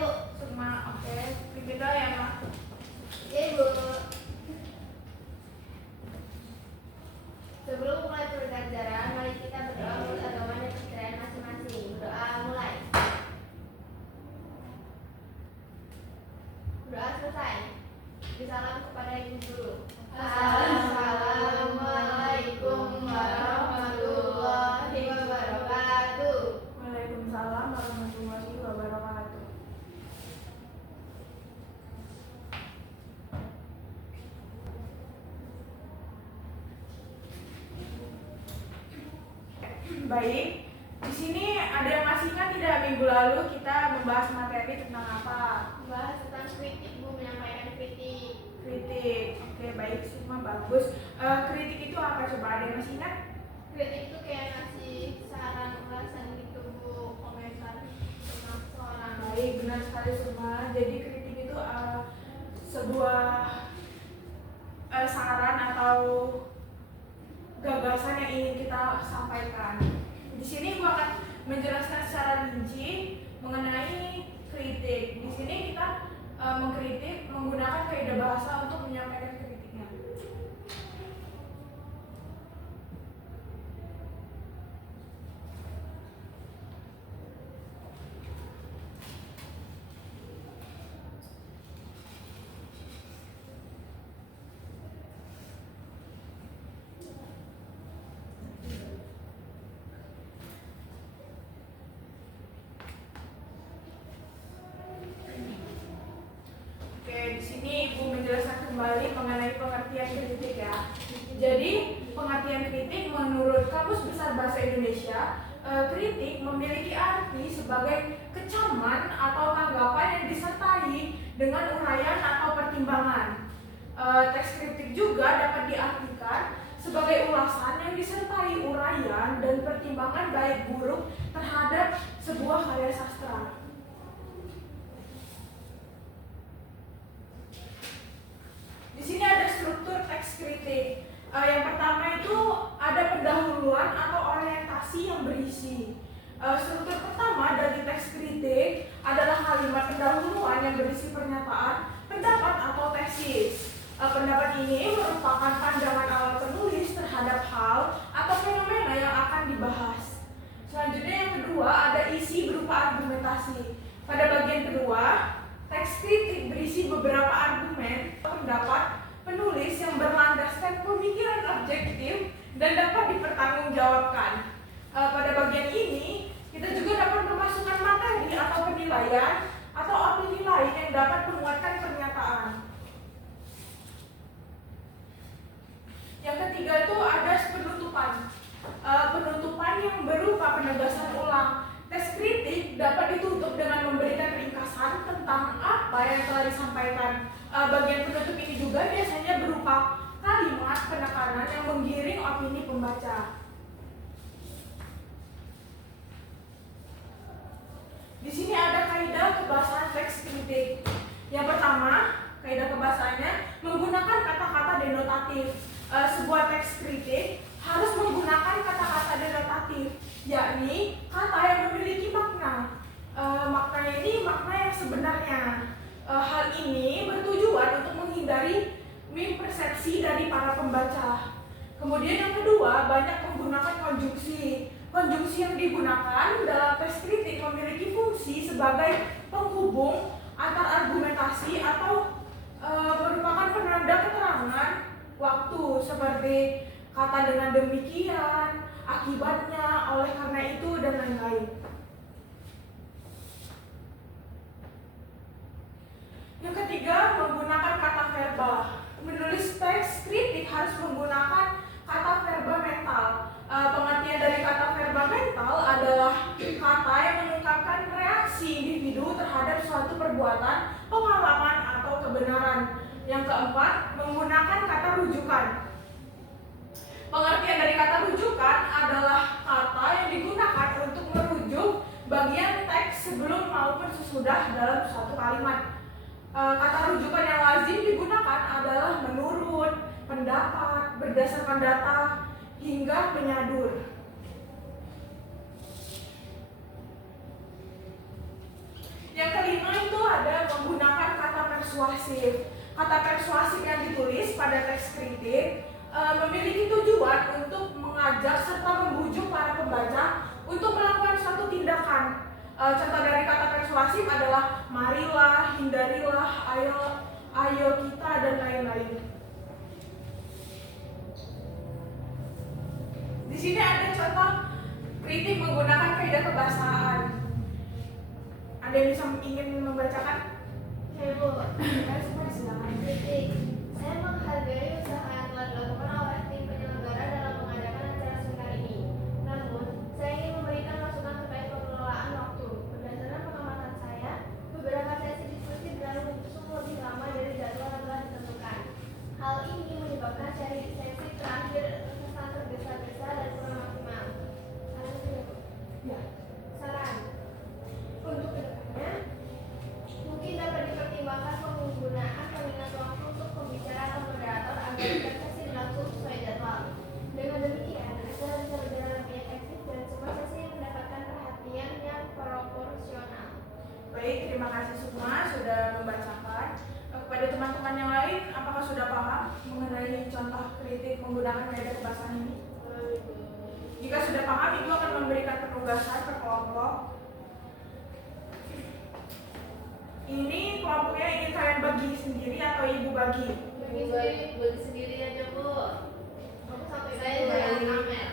Bu. Sukma, oke. Pimpin doa ya, Mak. Iya, Bu. Sebelum mulai pembelajaran, mari kita berdoa menurut agama dan percayaan masing-masing. Berdoa mulai. Berdoa selesai. Salam kepada Ibu Guru. Assalamualaikum warahmatullahi wabarakatuh. Waalaikumsalam warahmatullahi wabarakatuh. Baik, di sini ada yang masih ingat tidak minggu lalu kita membahas materi tentang apa? Membahas tentang kritik, Bu, menyampaikan kritik. Kritik. Oke, baik, semua bagus. Kritik itu apa coba? Ada yang masih ingat? Kritik itu kayak ngasih saran ulasan gitu, Bu, komentar tentang seseorang. Baik, benar sekali semua. Jadi kritik itu sebuah saran atau gagasan yang ingin kita sampaikan. Di sini gua akan menjelaskan secara rinci mengenai kritik. Di sini kita mengkritik menggunakan kaidah bahasa untuk menyampaikan kritiknya. Oke, di sini Ibu menjelaskan kembali mengenai pengertian kritik ya. Jadi, pengertian kritik menurut Kamus Besar Bahasa Indonesia, kritik memiliki arti sebagai kecaman atau tanggapan yang disertai dengan uraian atau pertimbangan. Teks kritik juga dapat diartikan sebagai ulasan yang disertai uraian dan pertimbangan baik buruk terhadap sebuah karya sastra. Di sini ada struktur teks kritik. Yang pertama itu ada pendahuluan atau orientasi yang berisi. Struktur pertama dari teks kritik adalah kalimat pendahuluan yang berisi pernyataan, pendapat atau tesis. Pendapat ini merupakan pandangan awal penulis terhadap hal atau fenomena yang akan dibahas. Selanjutnya yang kedua ada isi berupa argumentasi. Pada bagian kedua, teks kritik berisi beberapa argumen atau pendapat penulis yang berlandaskan pemikiran objektif dan dapat dipertanggungjawabkan. Pada bagian ini, kita juga dapat memasukkan materi atau penilaian atau opini lain yang dapat menguatkan pernyataan. Yang ketiga itu ada penutupan. Penutupan yang berupa penegasan ulang. Teks kritik dapat ditutup dengan memberikan ringkasan tentang apa yang telah disampaikan. Bagian penutup ini juga biasanya berupa kalimat penekanan yang menggiring opini pembaca. Di sini ada kaidah kebahasaan teks kritik. Yang pertama, kaidah kebahasaannya menggunakan kata-kata denotatif. Sebuah teks kritik harus menggunakan kata-kata denotatif, yakni kata yang memiliki makna. Maknanya ini makna yang sebenarnya. Hal ini bertujuan untuk menghindari mispersepsi dari para pembaca. Kemudian yang kedua, banyak menggunakan konjungsi. Konjungsi yang digunakan dalam teks kritik memiliki fungsi sebagai penghubung antar argumentasi atau merupakan penanda keterangan waktu seperti kata dengan demikian, akibatnya, oleh karena itu, dan lain-lain. Yang ketiga, menggunakan kata verbal. Menulis teks kritik harus menggunakan kata verba mental. Pengertian dari kata verba mental adalah kata yang mengungkapkan reaksi individu terhadap suatu perbuatan, pengalaman, atau kebenaran. Yang keempat, menggunakan kata rujukan. Pengertian dari kata rujukan adalah kata yang digunakan untuk merujuk bagian teks sebelum maupun sesudah dalam suatu kalimat. Kata rujukan yang lazim digunakan adalah menurut, pendapat, berdasarkan data, hingga penyadur. Yang kelima itu persuasif. Kata persuasif yang ditulis pada teks kritik memiliki tujuan untuk mengajak serta membujuk para pembaca untuk melakukan suatu tindakan. Contoh dari kata persuasif adalah marilah, hindarilah, ayo kita, dan lain-lain. Di sini ada contoh kritik menggunakan kaidah kebahasaan. Ada yang bisa ingin membacakan? Saya Bu. Silakan. Kritik. Saya menghargai usaha yang telah dilakukan oleh tim penyelenggara dalam mengadakan acara seminar ini. Namun, saya ingin memberikan masukan terkait pengelolaan waktu. Berdasarkan pengamatan saya, beberapa sesi diskusi berlangsung lebih lama dari jadwal yang telah ditentukan. Hal ini menyebabkan sesi terakhir terkesan tergesa-gesa dan kurang maksimal. Ya. Saran. Untuk kedepannya, mungkin dapat dipertimbangkan penggunaan pengingat waktu untuk pembicara atau moderator agar sesi berlangsung sesuai jadwal. Dengan demikian, acara bisa berjalan lebih efektif dan semua sesi mendapatkan perhatian yang proporsional. Baik, terima kasih semua sudah membacakan. Kepada teman-teman yang lain, apakah sudah paham mengenai contoh kritik menggunakan kaidah kebahasaan ini? Jika sudah paham, Ibu akan memberikan penugasan per kelompok. Ini kelompoknya ingin kalian bagi sendiri atau Ibu bagi? Bagi sendiri aja Bu. Aku sampai saya dengan Amel.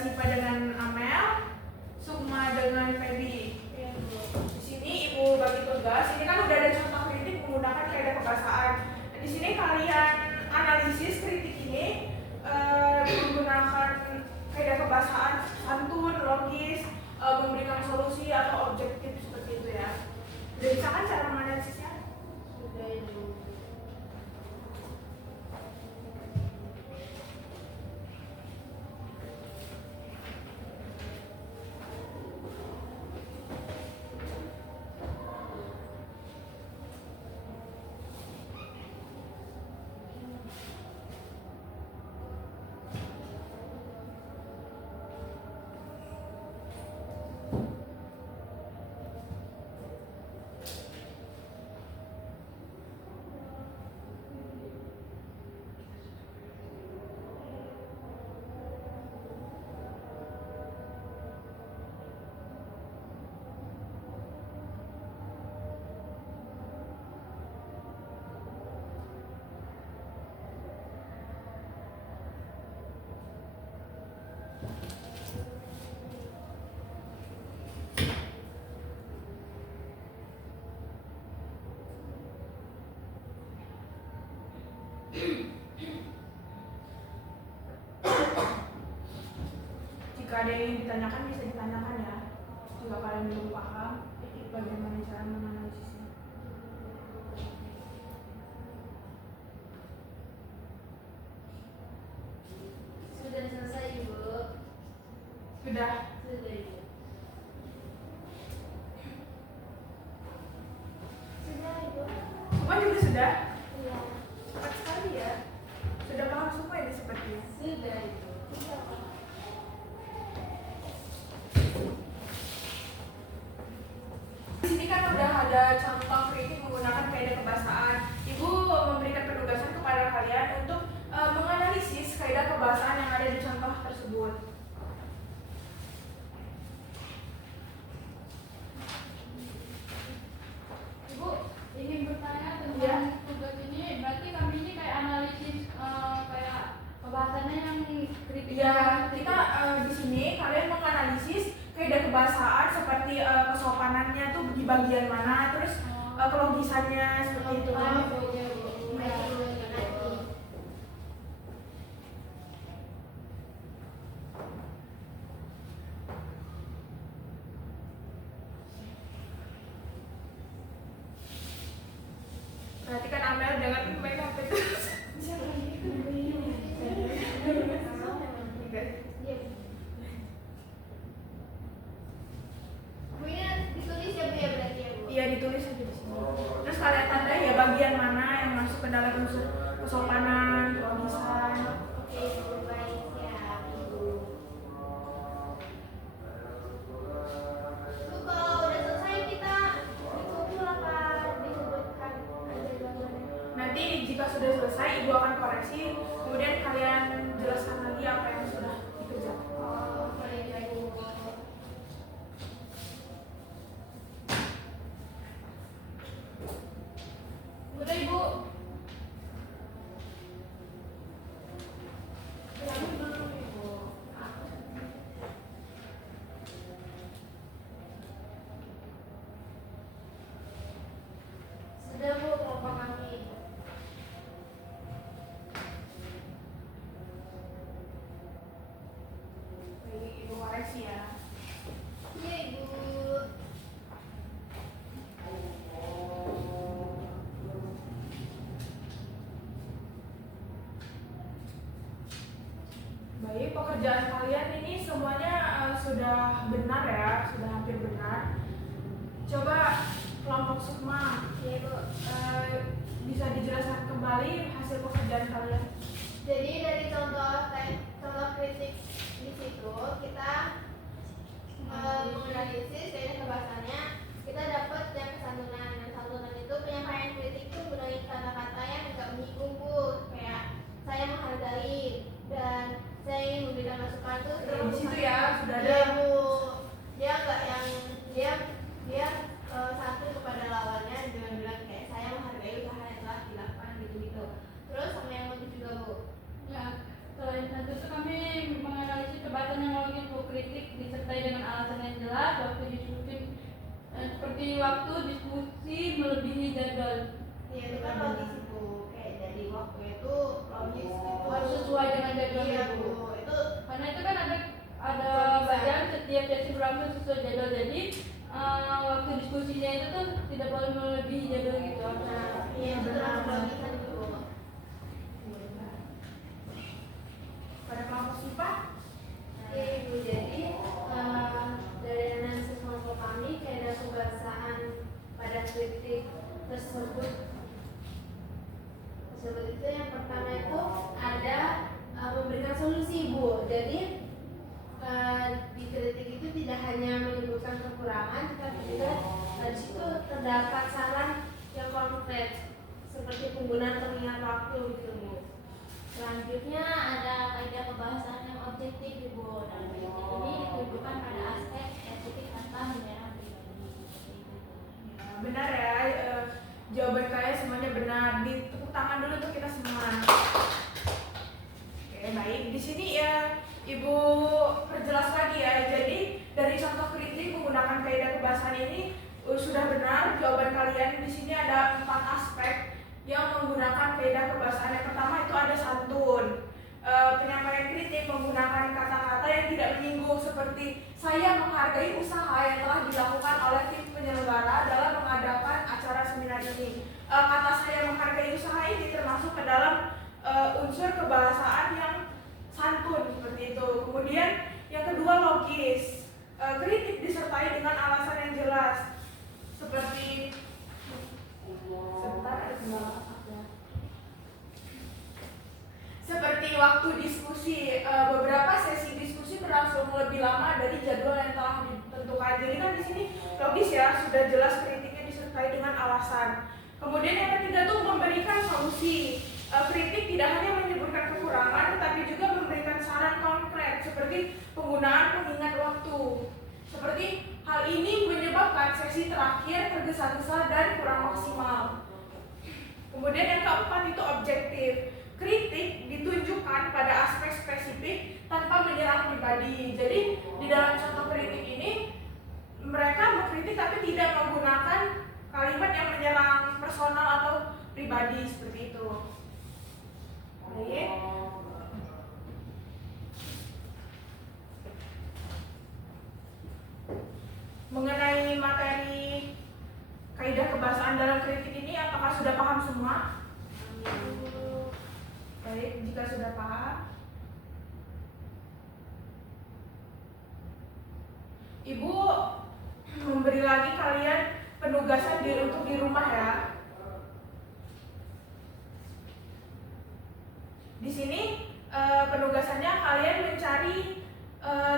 Sipa dengan Amel, Sukma dengan Feby. Iya Bu. Di sini Ibu bagi tugas. Ini kan udah ada contoh kritik menggunakan kaidah kebahasaan. Di sini kalian analisis kritik ini menggunakan kaidah kebahasaan santun, logis, memberikan solusi atau objektif seperti itu ya. Udah bisa kan cara menganalisisnya? Sudah Ibu. Jika ada yang ditanyakan bisa ditanyakan ya. Jika kalian belum paham bagaimana cara menganalisisnya. Sudah selesai Ibu. Sudah. Sudah Ibu. Sudah Ibu. Semua juga sudah. Iya. Cepat sekali ya. Sudah paham semua ini sepertinya. Sudah Ibu. Sudah Pak. Di sini kan udah ada contoh kritik menggunakan kaidah kebahasaan. Ibu memberikan penugasan kepada kalian untuk menganalisis kaidah kebahasaan yang ada di contoh tersebut. Ibu, ingin bertanya tentang Ya. tugas ini, berarti kami ini kayak analisis kayak pembahasannya yang kritik. Ya, kita di sini kalian menganalisis kaidah kebahasaan seperti kesopanannya tuh di bagian mana, terus kelogisannya seperti itu. Perhatikan Amel jangan main HP terus. Bu, ini ditulis ya Bu ya berarti ya Bu? Iya, ditulis aja di sini. Terus kalian tandai ya bagian mana yang masuk ke dalam unsur kesopanan, kelogisan. Oke Bu, baik siap Ibu. Bu, kalau udah selesai kita dikumpul apa disebutkan jika sudah selesai Ibu akan koreksi, kemudian kalian jelaskan lagi apa yang sudah dikerjakan. Oh, baik ya Ibu. Udah Ibu. Yang belum Ibu. Sudah Bu, kelompok kami. Baik, Ibu koreksi ya. Iya Ibu. Baik, pekerjaan kalian ini semuanya sudah benar ya, sudah hampir benar. Coba kelompok Sukma, Iya Bu. bisa dijelaskan kembali hasil pekerjaan kalian? Jadi dari contoh kritik di situ kita menganalisis kayaknya kebahasannya, kita dapat yang kesantunan. Dan santunan itu penyampaian kritik itu menggunakan kata-kata yang agak menyinggung Bu, kayak saya menghargai dan saya ingin memberikan masukan tuh Di situ ya sudah ada. Iya Bu. Dia enggak yang dia santun kepada lawannya dengan bilang kayak saya menghargai usaha yang telah dilakukan gitu-gitu. Terus sama yang motif juga Bu. Ya, selain itu kami menganalisis kebahasan yang logis Bu, kritik disertai dengan alasan yang jelas, waktu diskusi seperti waktu diskusi melebihi jadwal. Iya itu kan logis Bu, kayak dari waktunya itu logis gitu. Harus sesuai dengan jadwal Iya Bu. Bu, itu Karena itu kan ada Bisa. bagian setiap sesi berlangsung sesuai jadwal, jadi waktu diskusinya itu tuh tidak boleh melebihi jadwal gitu. nah, iya itu termasuk logisan itu Bu. Pada kelompok SIPA, Oke Ibu, jadi dari analisis kelompok kami kayak ada kebahasaan pada kritik tersebut itu yang pertama itu ada memberikan solusi Bu. Jadi di kritik itu tidak hanya menyebutkan kekurangan, tetapi juga di situ terdapat saran yang konkret seperti penggunaan pengingat waktu gitu Bu. Selanjutnya ada kaidah kebahasan yang objektif Ibu. Dalam kritik ini ditunjukkan pada aspek estetik tanpa menyerang pribadi. benar ya, jawaban kalian semuanya benar. Tepuk tangan dulu untuk kita semua. Oke, baik. Di sini ya Ibu perjelas lagi ya. Jadi dari contoh kritik menggunakan kaidah kebahasan ini sudah benar jawaban kalian. Di sini ada 4 aspek yang menggunakan kaidah kebahasan. Yang pertama itu ada santun. Penyampaian kritik menggunakan kata-kata yang tidak menyinggung seperti saya menghargai usaha yang telah dilakukan oleh tim penyelenggara dalam mengadakan acara seminar ini. Kata saya menghargai usaha ini termasuk ke dalam unsur kebahasaan yang santun seperti itu. Kemudian yang kedua logis. Kritik disertai dengan alasan yang jelas seperti seperti waktu diskusi, beberapa sesi diskusi berlangsung lebih lama dari jadwal yang telah ditentukan. Jadi kan di sini logis ya, sudah jelas kritiknya disertai dengan alasan. Kemudian yang ketiga tuh memberikan solusi. Kritik tidak hanya menyebutkan kekurangan, tetapi juga memberikan saran konkret seperti penggunaan pengingat waktu. Seperti hal ini menyebabkan sesi terakhir tergesa-gesa dan kurang maksimal. Kemudian yang keempat itu objektif. Kritik ditunjukkan pada aspek spesifik tanpa menyerang pribadi. Jadi di dalam contoh kritik ini mereka mengkritik tapi tidak menggunakan kalimat yang menyerang personal atau pribadi seperti itu. Baik. Mengenai materi kaidah kebahasaan dalam kritik ini apakah sudah paham semua? Baik, jika sudah paham, Ibu memberi lagi kalian penugasan untuk di rumah ya. Di sini penugasannya kalian mencari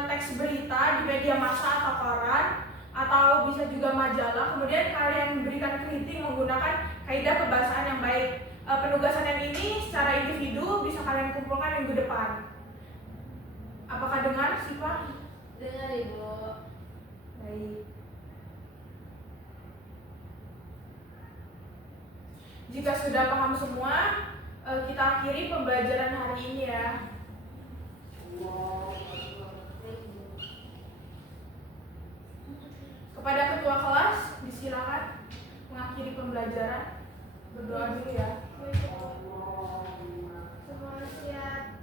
teks berita di media massa atau koran atau bisa juga majalah. Kemudian kalian memberikan kritik menggunakan kaidah kebahasaan yang baik. Penugasan yang ini secara individu bisa kalian kumpulkan minggu depan. Apakah dengar, Siva? Dengar Ibu. Baik. Jika sudah paham semua, kita akhiri pembelajaran hari ini ya. Kepada ketua kelas, disilakan mengakhiri pembelajaran. Berdoa dulu ya. Semua siap.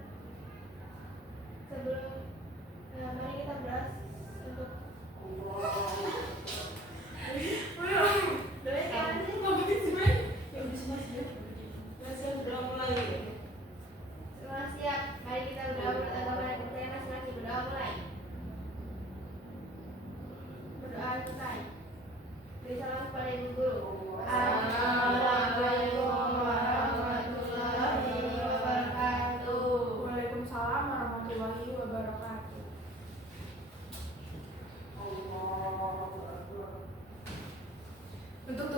Sebelum mari kita beras untuk doain kan? Semua siap. Mari kita berdoa menurut agama dan kepercayaan masing-masing. Berdoa mulai. Berdoa selesai. Beri salam kepada ibu guru. Assalamualaikum warahmatullahi wabarakatuh. Waalaikumsalam warahmatullahi wabarakatuh. Untuk